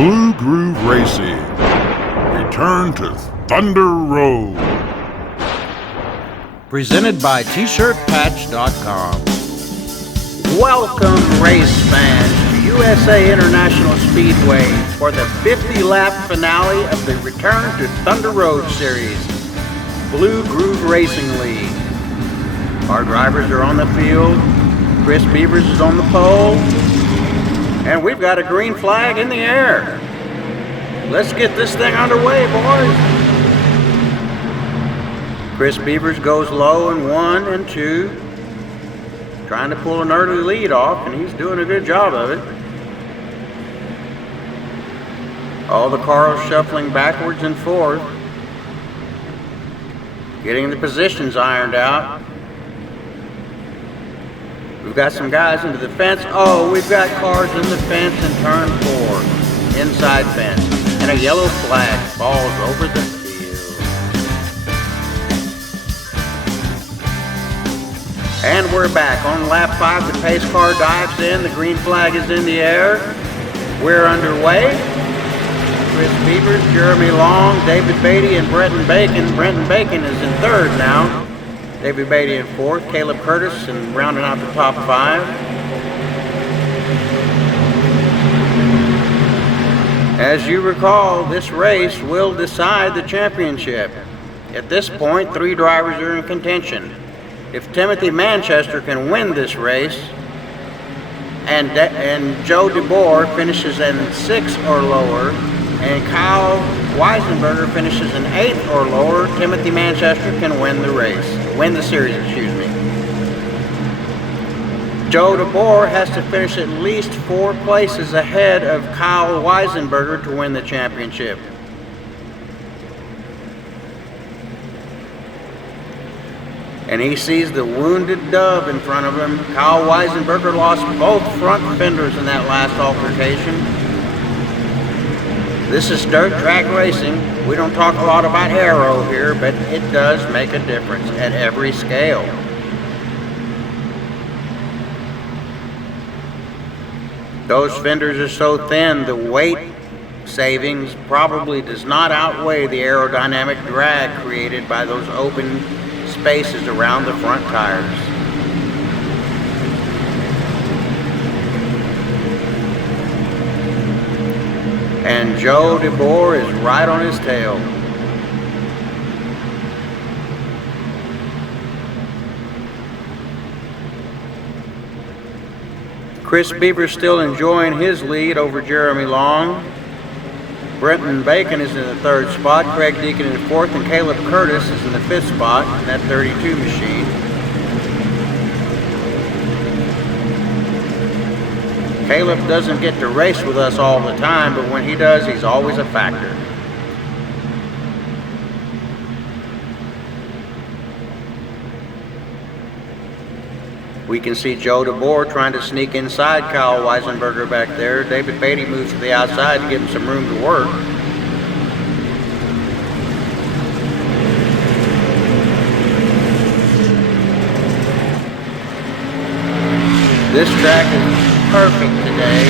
Blue Groove Racing. Return to Thunder Road. Presented by tshirtpatch.com. Welcome, race fans, to USA International Speedway for the 50-lap finale of the Return to Thunder Road Series, Blue Groove Racing League. Our drivers are on the field. Chris Beavers is on the pole. And we've got a green flag in the air. Let's get this thing underway, boys. Chris Beavers goes low in 1 and 2, trying to pull an early lead off, and he's doing a good job of it. All the cars shuffling backwards and forth, getting the positions ironed out. We've got some guys into the fence. Oh, we've got cars in the fence in turn 4, inside fence, and a yellow flag falls over the field. And we're back on lap 5. The pace car dives in. The green flag is in the air. We're underway. Chris Beavers, Jeremy Long, David Beatty, and Brenton Bacon. Brenton Bacon is in 3rd now. David Beatty in 4th, Caleb Curtis, and rounding out the top 5. As you recall, this race will decide the championship. At this point, 3 drivers are in contention. If Timothy Manchester can win this race, and Joe DeBoer finishes in 6th or lower, and Kyle Weisenberger finishes in 8th or lower, Timothy Manchester can win the race. Win the series, excuse me. Joe DeBoer has to finish at least 4 places ahead of Kyle Weisenberger to win the championship. And he sees the wounded dove in front of him. Kyle Weisenberger lost both front fenders in that last altercation. This is dirt track racing. We don't talk a lot about aero here, but it does make a difference at every scale. Those fenders are so thin, the weight savings probably does not outweigh the aerodynamic drag created by those open spaces around the front tires. And Joe DeBoer is right on his tail. Chris Beaver's still enjoying his lead over Jeremy Long. Brenton Bacon is in the 3rd spot, Craig Deacon in the 4th, and Caleb Curtis is in the 5th spot in that 32 machine. Caleb doesn't get to race with us all the time, but when he does, he's always a factor. We can see Joe DeBoer trying to sneak inside Kyle Weisenberger back there. David Beatty moves to the outside to give him some room to work. This track is perfect today.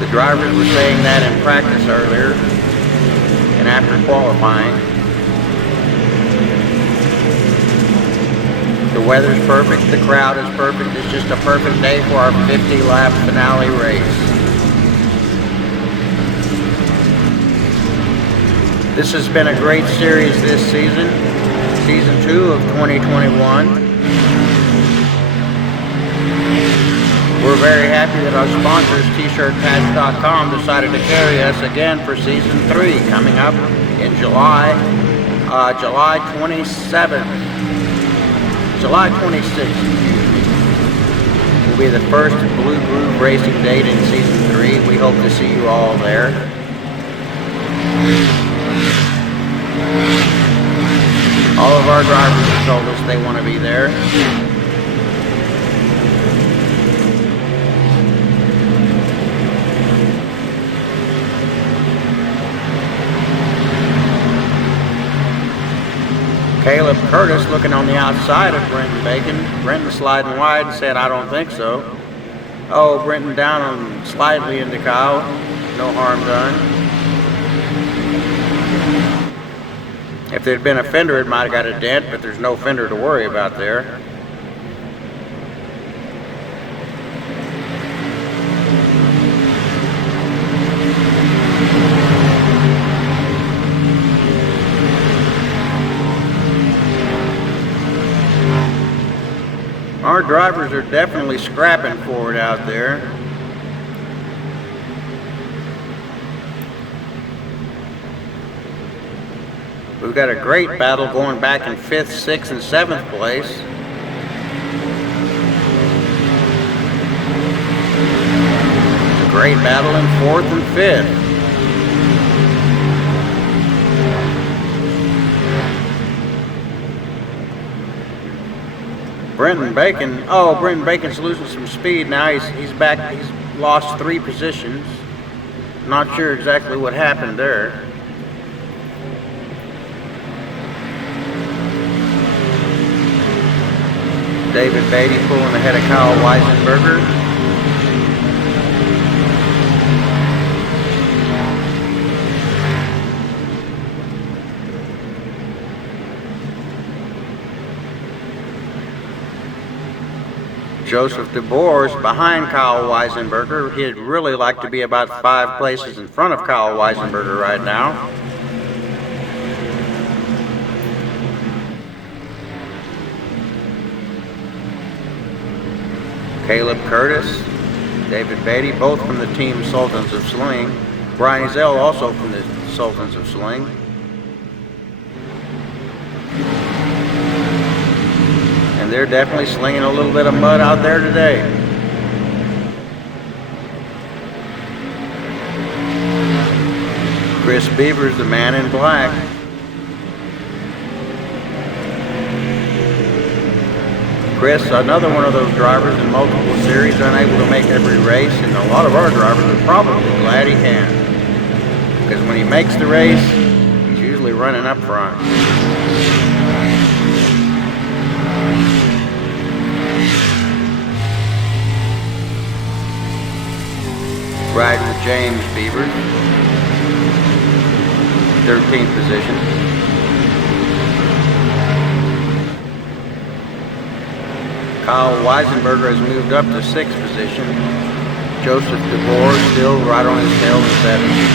The drivers were saying that in practice earlier and after qualifying. The weather's perfect, the crowd is perfect. It's just a perfect day for our 50-lap finale race. This has been a great series this season, season 2 of 2021. We're very happy that our sponsors, tshirtpatch.com, decided to carry us again for season 3, coming up in July 27th. July 26th will be the first Blue Groove Racing date in season 3. We hope to see you all there. All of our drivers have told us they want to be there. Caleb Curtis looking on the outside of Brenton Bacon. Brenton sliding wide and said, "I don't think so." Oh, Brenton down him slightly into Kyle. No harm done. If there'd been a fender, it might have got a dent, but there's no fender to worry about there. Our drivers are definitely scrapping for it out there. We've got a great battle going back in 5th, 6th, and 7th place. A great battle in 4th and 5th. Brenton Bacon's losing some speed now. He's back. He's lost 3 positions. Not sure exactly what happened there. David Beatty pulling ahead of Kyle Weisenberger. Joseph DeBoer is behind Kyle Weisenberger. He'd really like to be about 5 places in front of Kyle Weisenberger right now. Caleb Curtis, David Beatty, both from the team Sultans of Sling. Brian Ezell also from the Sultans of Sling. And they're definitely slinging a little bit of mud out there today. Chris Beaver's the man in black. Chris, another one of those drivers in multiple series, unable to make every race, and a lot of our drivers are probably glad he can. Because when he makes the race, he's usually running up front. Riding with James Beaver, 13th position. Kyle Weisenberger has moved up to 6th position. Joseph DeBoer still right on his tail in 7th.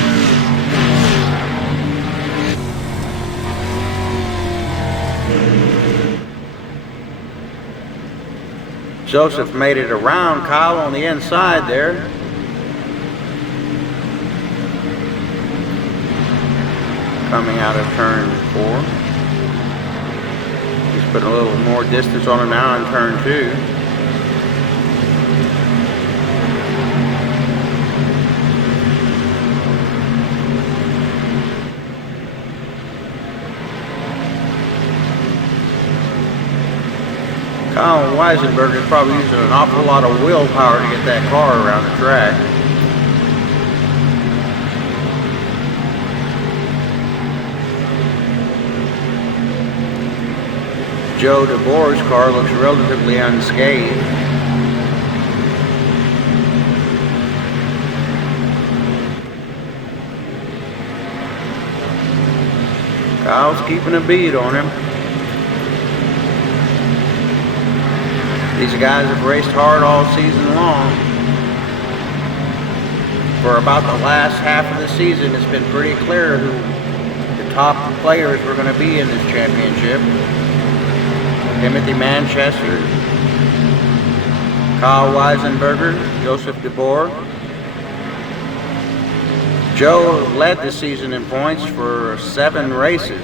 Joseph made it around Kyle on the inside there. Coming out of turn 4. He's put a little more distance on him now in turn 2. Kyle Weisenberger is probably using an awful lot of willpower to get that car around the track. Joe DeBoer's car looks relatively unscathed. Kyle's keeping a bead on him. These guys have raced hard all season long. For about the last half of the season, it's been pretty clear who the top players were going to be in this championship. Timothy Manchester, Kyle Weisenberger, Joseph DeBoer. Joe led the season in points for 7 races.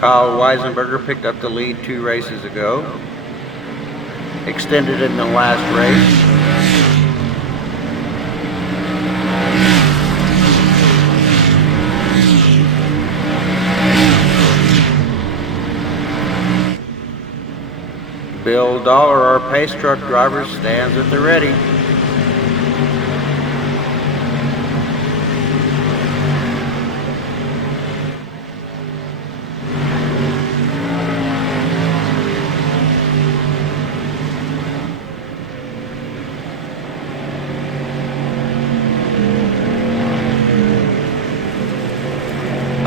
Kyle Weisenberger picked up the lead 2 races ago. Extended it in the last race. Bill Dollar, our pace truck driver, stands at the ready.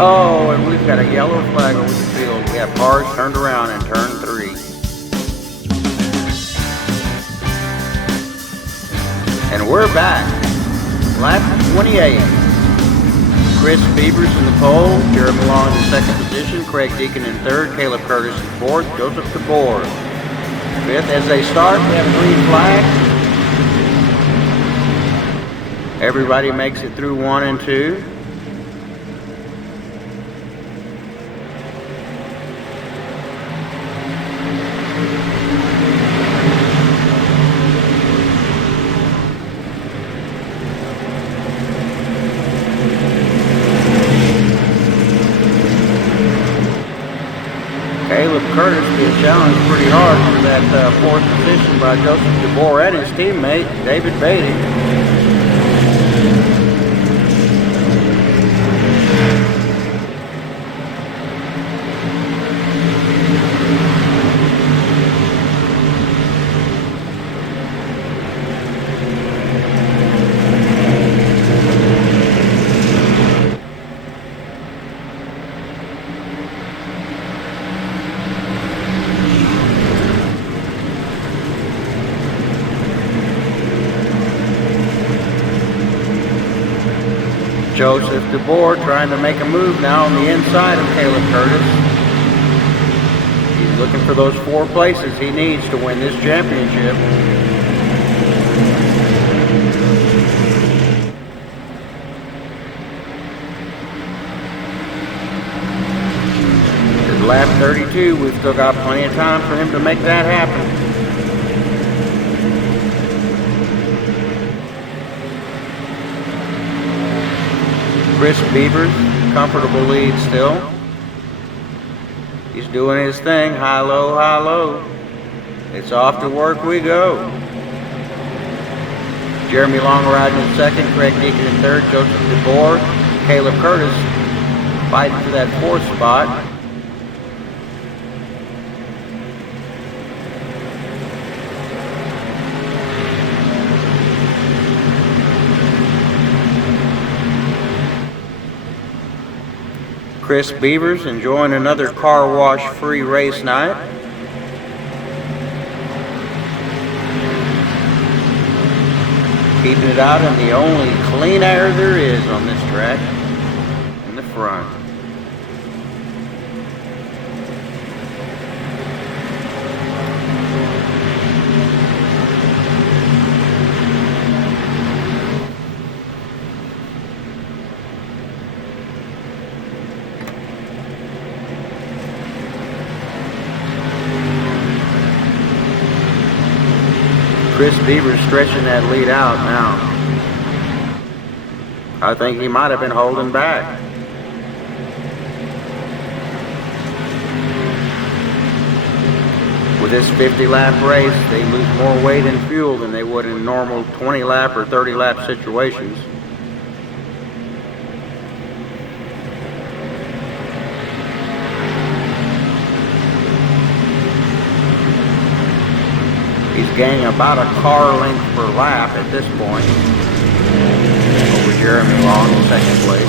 Oh, and we've got a yellow flag over the field. We have cars turned around in turn 3. And we're back. Lap 28. Chris Beavers in the pole, Jeremy Long in second position, Craig Deacon in third, Caleb Curtis in fourth, Joseph DeBoer fifth. As they start, we have a green flag. Everybody makes it through 1 and 2. Caleb Curtis being challenged pretty hard for that fourth position by Joseph DeBoer and his teammate, David Beatty. Joseph DeBoer trying to make a move now on the inside of Caleb Curtis. He's looking for those 4 places he needs to win this championship. At lap 32, we've still got plenty of time for him to make that happen. Chris Beavers, comfortable lead still. He's doing his thing, high, low, high, low. It's off to work we go. Jeremy Long riding in second, Craig Deacon in third, Joseph DeBoer, Caleb Curtis fighting for that 4th spot. Chris Beavers enjoying another car wash free race night. Keeping it out in the only clean air there is on this track, in the front. Chris Beavers stretching that lead out now. I think he might have been holding back. With this 50-lap race, they lose more weight in fuel than they would in normal 20-lap or 30-lap situations. He's gaining about a car length per lap at this point over Jeremy Long in second place.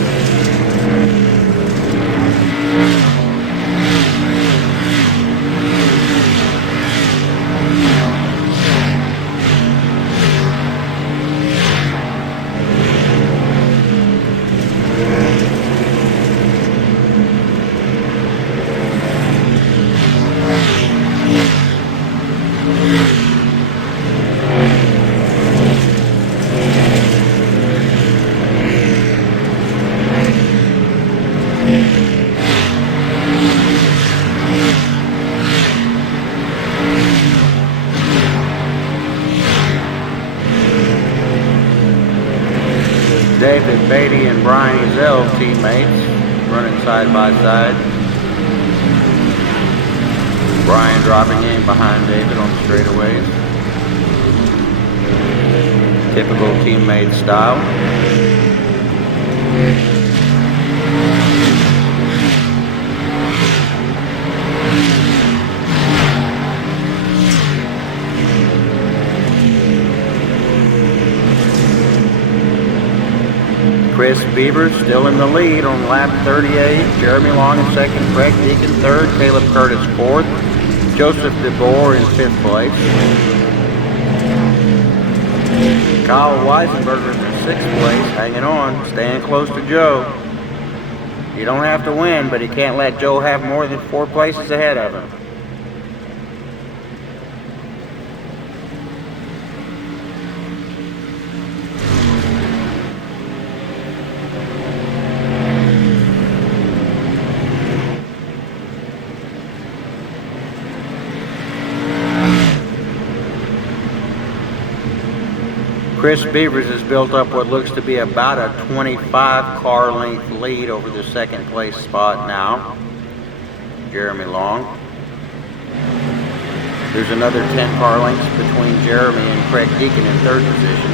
David Beatty and Brian Ezell, teammates, running side by side. Brian dropping in behind David on the straightaways. Typical teammate style. Chris Chris Beavers still in the lead on lap 38. Jeremy Long in second, Craig Deacon third, Caleb Curtis fourth, Joseph DeBoer in fifth place. Kyle Weisenberger in sixth place, hanging on, staying close to Joe. You don't have to win, but he can't let Joe have more than 4 places ahead of him. Chris Beavers has built up what looks to be about a 25 car length lead over the second place spot now. Jeremy Long. There's another 10 car lengths between Jeremy and Craig Deacon in third position.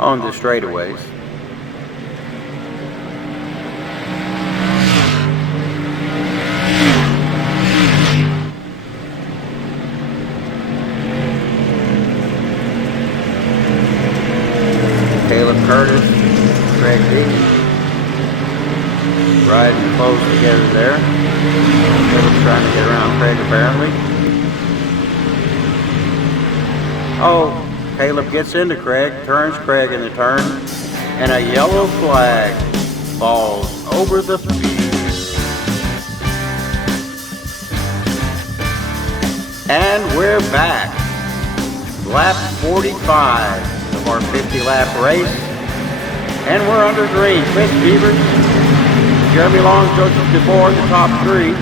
On the straightaways. Caleb Curtis, Craig Deacon, riding close together there. Caleb's trying to get around Craig apparently. Oh, Caleb gets into Craig, turns Craig in the turn, and a yellow flag falls over the field. And we're back. Lap 45. Our 50-lap race, and we're under green. Chris Beavers, Jeremy Long, Joseph DeBoer, the top 3.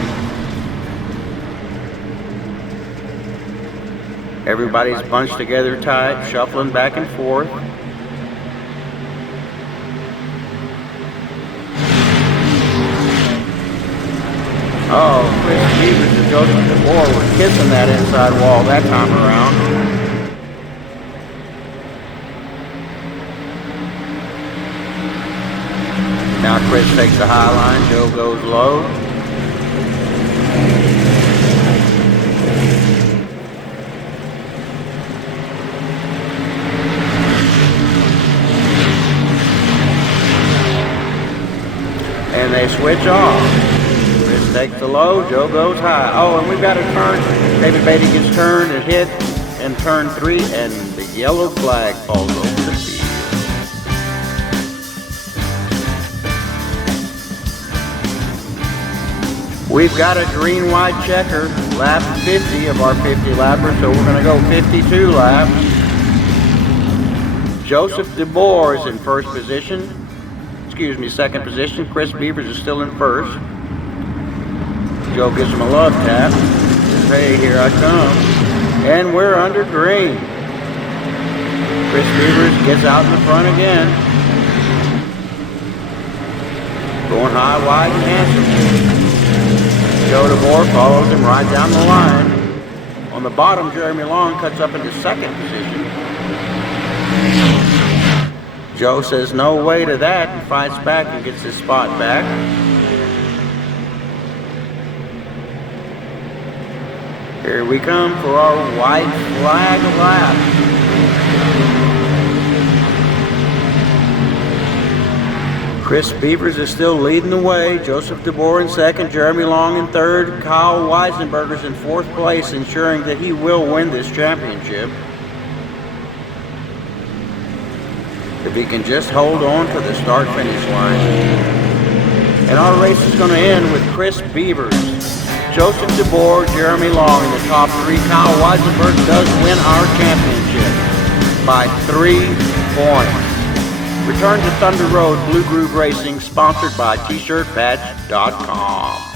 Everybody's bunched together tight, shuffling back and forth. Oh, Chris Beavers and Joseph DeBoer were kissing that inside wall that time around. Now Chris takes the high line, Joe goes low. And they switch off. Chris takes the low, Joe goes high. Oh, and we've got a turn. David Beatty gets turned and hit in turn 3, and the yellow flag falls over the field. We've got a green-white checker, lap 50 of our 50-lapper, so we're going to go 52 laps. Joseph DeBoer is in second position. Chris Beavers is still in first. Joe gives him a love tap. Says, hey, here I come. And we're under green. Chris Beavers gets out in the front again. Going high, wide, and handsome. Joe DeBoer follows him right down the line. On the bottom, Jeremy Long cuts up into second position. Joe says no way to that and fights back and gets his spot back. Here we come for our white flag lap. Chris Beavers is still leading the way. Joseph DeBoer in second, Jeremy Long in third, Kyle Weisenberger's in fourth place, ensuring that he will win this championship. If he can just hold on to the start-finish line. And our race is going to end with Chris Beavers, Joseph DeBoer, Jeremy Long in the top 3. Kyle Weisenberg does win our championship by 3 points. Return to Thunder Road Blue Groove Racing, sponsored by t-shirtpatch.com.